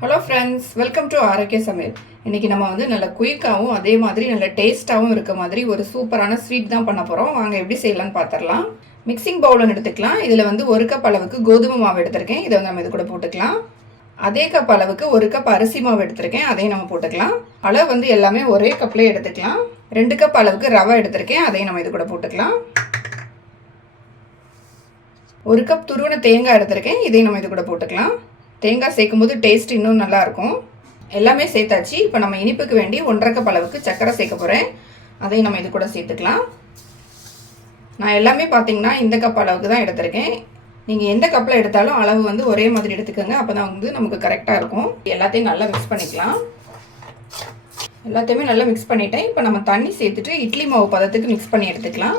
Hello friends welcome to ஆரோக்கிய சமையல். இன்றைக்கி நம்ம வந்து நல்ல குயிக்காகவும் அதே மாதிரி நல்ல டேஸ்ட்டாகவும் இருக்க மாதிரி ஒரு சூப்பரான ஸ்வீட் தான் பண்ண போகிறோம் வாங்க எப்படி செய்யலாம்னு பார்த்துடலாம் மிக்சிங் பவுல் எடுத்துக்கலாம். இதில் வந்து ஒரு கப் அளவுக்கு கோதுமை மாவு எடுத்திருக்கேன். இதை வந்து நம்ம இது கூட போட்டுக்கலாம். அதே கப் அளவுக்கு ஒரு கப் அரிசி மாவு எடுத்திருக்கேன். அதையும் நம்ம போட்டுக்கலாம். அளவு வந்து எல்லாமே ஒரே கப்லேயே எடுத்துக்கலாம். ரெண்டு கப் அளவுக்கு ரவை எடுத்திருக்கேன். அதையும் நம்ம இது கூட போட்டுக்கலாம். ஒரு கப் துருவன தேங்காய் எடுத்திருக்கேன். இதையும் நம்ம இது கூட போட்டுக்கலாம். தேங்காய் சேர்க்கும் போது டேஸ்ட் இன்னும் நல்லாயிருக்கும். எல்லாமே சேர்த்தாச்சு. இப்போ நம்ம இனிப்புக்கு வேண்டி ஒன்றரை கப் அளவுக்கு சர்க்கரை சேர்க்க போகிறேன் அதையும் நம்ம இது கூட சேர்த்துக்கலாம். நான் எல்லாமே பார்த்தீங்கன்னா இந்த கப் அளவுக்கு தான் எடுத்திருக்கேன். நீங்கள் எந்த கப்பில் எடுத்தாலும் அளவு வந்து ஒரே மாதிரி எடுத்துக்கோங்க. அப்போ தான் வந்து நமக்கு கரெக்டாக இருக்கும். எல்லாத்தையும் நல்லா மிக்ஸ் பண்ணிக்கலாம். எல்லாத்தையுமே நல்லா மிக்ஸ் பண்ணிட்டேன். இப்போ நம்ம தண்ணி சேர்த்துட்டு இட்லி மாவு பதத்துக்கு மிக்ஸ் பண்ணி எடுத்துக்கலாம்.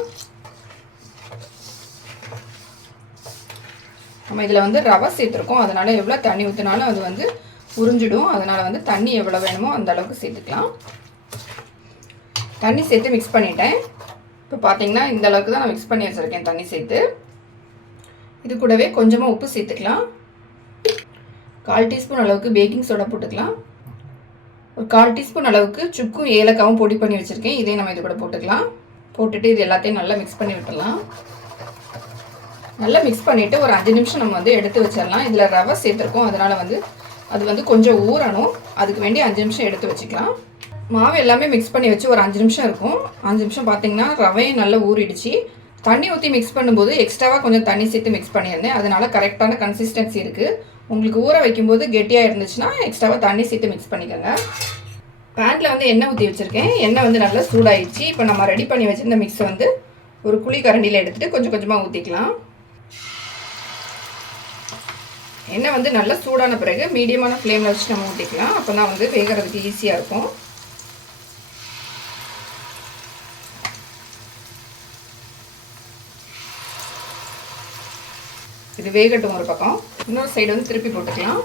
நம்ம இதில் வந்து ரவை சேர்த்துருக்கோம். அதனால் எவ்வளோ தண்ணி ஊற்றினாலும் அது வந்து உறிஞ்சிடும். அதனால் வந்து தண்ணி எவ்வளோ வேணுமோ அந்த அளவுக்கு சேர்த்துக்கலாம். தண்ணி சேர்த்து மிக்ஸ் பண்ணிட்டேன். இப்போ பார்த்தீங்கன்னா இந்த அளவுக்கு தான் நான் மிக்ஸ் பண்ணி வச்சுருக்கேன் தண்ணி சேர்த்து. இது கூடவே கொஞ்சமாக உப்பு சேர்த்துக்கலாம். கால் டீஸ்பூன் அளவுக்கு பேக்கிங் சோடா போட்டுக்கலாம். ஒரு கால் டீஸ்பூன் அளவுக்கு சுக்கும் ஏலக்காவும் பொடி பண்ணி வச்சுருக்கேன். இதையும் நம்ம இது கூட போட்டுக்கலாம். போட்டுட்டு இது எல்லாத்தையும் நல்லா மிக்ஸ் பண்ணி விட்டுடலாம். நல்லா மிக்ஸ் பண்ணிவிட்டு ஒரு அஞ்சு நிமிஷம் நம்ம வந்து எடுத்து வச்சிடலாம். இதில் ரவை சேர்த்துருக்கோம். அதனால் வந்து அது வந்து கொஞ்சம் ஊறணும். அதுக்கு வேண்டி அஞ்சு நிமிஷம் எடுத்து வச்சுக்கலாம். மாவு எல்லாமே மிக்ஸ் பண்ணி வச்சு ஒரு அஞ்சு நிமிஷம் இருக்கும். அஞ்சு நிமிஷம் பார்த்தீங்கன்னா ரவையும் நல்லா ஊறிடுச்சு. தண்ணி ஊற்றி மிக்ஸ் பண்ணும்போது எக்ஸ்ட்ராவாக கொஞ்சம் தண்ணி சேர்த்து மிக்ஸ் பண்ணியிருந்தேன். அதனால் கரெக்டான கன்சிஸ்டன்சி இருக்குது உங்களுக்கு ஊற வைக்கும்போது கெட்டியாக இருந்துச்சுன்னா எக்ஸ்ட்ராவாக தண்ணி சேர்த்து மிக்ஸ் பண்ணிக்கோங்க. பேனில் வந்து எண்ணெய் ஊற்றி வச்சுருக்கேன். எண்ணெய் வந்து நல்லா சூடாயிடுச்சு. இப்போ நம்ம ரெடி பண்ணி வச்சுருந்த மிக்ஸை வந்து ஒரு குழி கரண்டியில் எடுத்துகிட்டு கொஞ்சம் கொஞ்சமாக ஊற்றிக்கலாம் எண்ணெய் வந்து நல்லா சூடான பிறகு மீடியமான ஃப்ளேமில் வச்சு நம்ம ஊற்றிக்கலாம் அப்போ தான் வந்து வேகிறதுக்கு ஈஸியாக இருக்கும். இது வேகட்டும் ஒரு பக்கம். இன்னொரு சைடு வந்து திருப்பி போட்டுக்கலாம்.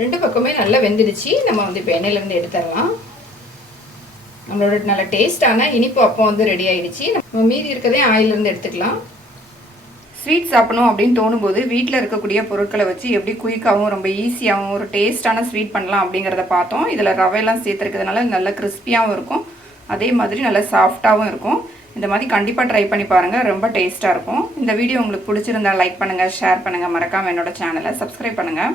ரெண்டு பக்கமே நல்லா வெந்துடுச்சு. நம்ம வந்து இப்போ எண்ணெயிலேருந்து எடுத்துடலாம். நம்மளோட நல்ல டேஸ்டான இனிப்பு அப்போ வந்து ரெடி ஆயிடுச்சு. நம்ம மீதி இருக்கதே ஆயிலிருந்து எடுத்துக்கலாம். ஸ்வீட் சாப்பிடணும் அப்படின்னு தோணும்போது வீட்டில் இருக்கக்கூடிய பொருட்களை வச்சு எப்படி குயிக்காகவும் ரொம்ப ஈஸியாகவும் ஒரு டேஸ்டான ஸ்வீட் பண்ணலாம் அப்படிங்கிறத பார்த்தோம். இதில் ரவையெல்லாம் சேர்த்துருக்கிறதுனால நல்ல கிறிஸ்பியாகவும் இருக்கும். அதே மாதிரி நல்லா சாஃப்டாகவும் இருக்கும். இந்த மாதிரி கண்டிப்பாக ட்ரை பண்ணி பாருங்கள் ரொம்ப டேஸ்ட்டாக இருக்கும். இந்த வீடியோ உங்களுக்கு பிடிச்சிருந்தா லைக் பண்ணுங்கள் ஷேர் பண்ணுங்கள் மறக்காமல் என்னோடய சேனலை சப்ஸ்கிரைப் பண்ணுங்கள்